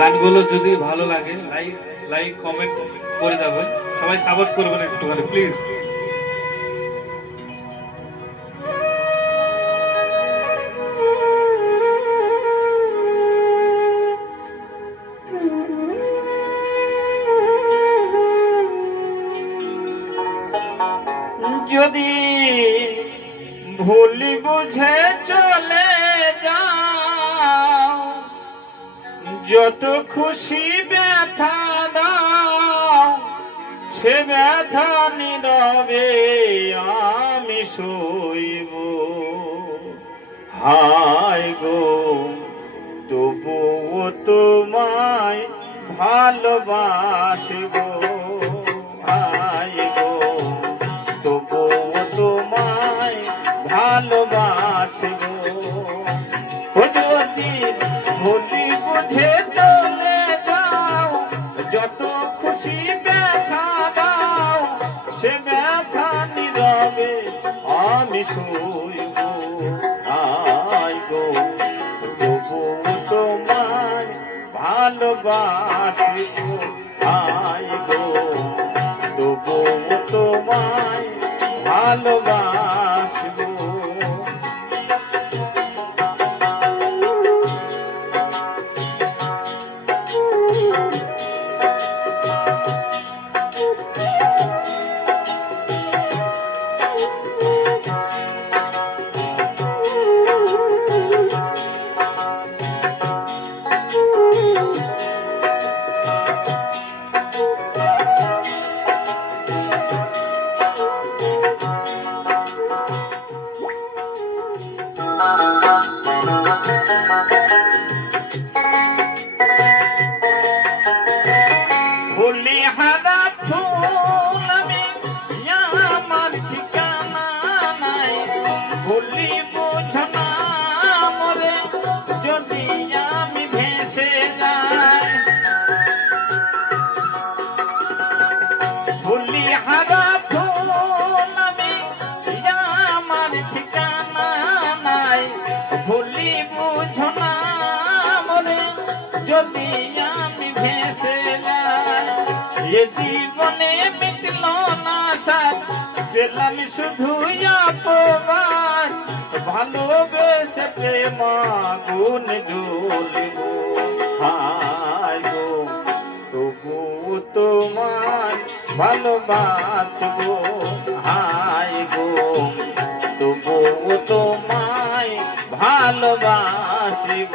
গানগুলো যদি ভালো লাগে লাইক লাইক কমেন্ট করে যাবেন, সবাই সাপোর্ট করবেন একটুখানি প্লিজ। যদি ভুল বুঝে চলে যাও, যত খুশি ব্যথা দাও, সে ব্যথা নীরবে আমি সইব। হায় গো তবুও তোমায় ভালোবাসব। হায় গো তবুও তোমায় ভালোবাসব। ও যদি ভুলি বুঝে চলে যাও, যত খুশি ব্যথা দাও, সে ব্যথা নীরবে আমি সইব। আয় গো তবুও তোমায় ভালোবাসব। আয় গো তবুও তোমায় ভালোবাসব। ফুলি হারা ফুল আমি, আমার ঠিকানা নাই। ভুলি বুঝো না মরে যদি আমি ভেসে যাই। ফুলি হারা ফুল আমি, আমার ঠিকানা নাই। ভুলি বুঝো না মরে যদি আমি ভেসে যাই। এ জীবনে মিটল না সাথ, পেলাম শুধু অপবাদ। ভালোবেসে প্রেম আগুন জ্বলিব। হায় গো তবুও তোমায় ভালোবাসব। হায় গো তবুও তোমায় ভালোবাসব।